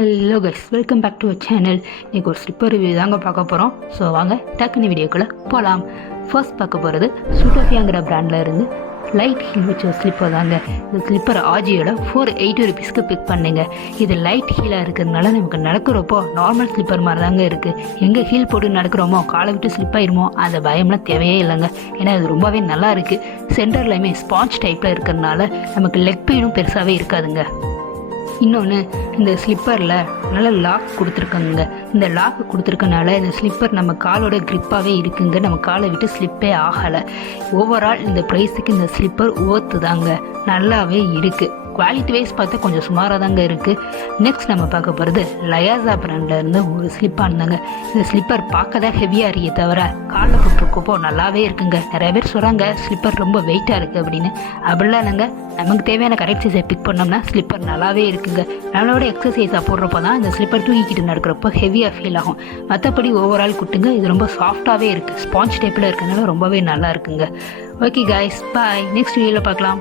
Hello guys, welcome back to our channel. இன்றைக்கி ஒரு slipper review தாங்க பார்க்க போகிறோம். ஸோ வாங்க டக்குனு வீடியோக்குள்ளே போகலாம். ஃபர்ஸ்ட் பார்க்க போகிறது சுட்டோஃபியாங்கிற பிராண்டில் இருந்து லைட் ஹீல் வச்ச ஒரு ஸ்லிப்பர் தாங்க. இந்த ஸ்லிப்பர் ஆஜியோட 480 ருபீஸ்க்கு பிக் பண்ணுங்க. இது லைட் ஹீலாக இருக்கிறதுனால நமக்கு நடக்கிறப்போ நார்மல் ஸ்லிப்பர் மாதிரி தாங்க இருக்குது. எங்கே ஹீல் போட்டு நடக்கிறோமோ காலை விட்டு ஸ்லிப் ஆயிருமோ அந்த பயம்லாம் தேவையே இல்லைங்க. ஏன்னா இது ரொம்பவே நல்லா இருக்குது. சென்டர்லையுமே ஸ்பாஞ்ச் டைப்பில் இருக்கிறதுனால நமக்கு லெக் பெயினும் பெருசாகவே இருக்காதுங்க. இன்னொன்று, இந்த ஸ்லிப்பரில் நல்ல லாக் கொடுத்துருக்காங்க. இந்த லாக் கொடுத்துருக்கனால இந்த ஸ்லிப்பர் நம்ம காலோட க்ரிப்பாகவே இருக்குங்க. நம்ம காலை விட்டு ஸ்லிப்பே ஆகலை. ஓவரால் இந்த ப்ரைஸுக்கு இந்த ஸ்லிப்பர் ஓர்த்து தாங்க, நல்லாவே இருக்குது. குவாலிட்டி வைஸ் பார்த்தா கொஞ்சம் சுமாராக தாங்க இருக்குது. நெக்ஸ்ட் நம்ம பார்க்க போகிறது லயாசா பிராண்டில் இருந்து ஒரு ஸ்லிப்பாக இருந்தாங்க. இந்த ஸ்லிப்பர் பார்க்க தான் ஹெவியாக இருக்கே தவிர காலில் போட்டுருக்கப்போ நல்லாவே இருக்குங்க. நிறைய பேர் சொல்கிறாங்க ஸ்லிப்பர் ரொம்ப வெயிட்டாக இருக்குது அப்படின்னு. அப்படிலாம் இல்லைங்க. நமக்கு தேவையான கரெக்ட் சைஸை பிக் பண்ணோம்னா ஸ்லிப்பர் நல்லாவே இருக்குங்க. நம்மளோட எக்ஸசைஸாக போடுறப்போ தான் இந்த ஸ்லிப்பர் தூக்கிக்கிட்டு நடக்கிறப்போ ஹெவியாக ஃபீல் ஆகும். மற்றபடி ஓவரால் குட்டுங்க, இது ரொம்ப சாஃப்டாகவே இருக்குது. ஸ்பாஞ்ச் டைப்பில் இருக்கிறதுனால ரொம்பவே நல்லா இருக்குங்க. ஓகே காய்ஸ், பாய். நெக்ஸ்ட் வீடியோவில் பார்க்கலாம்.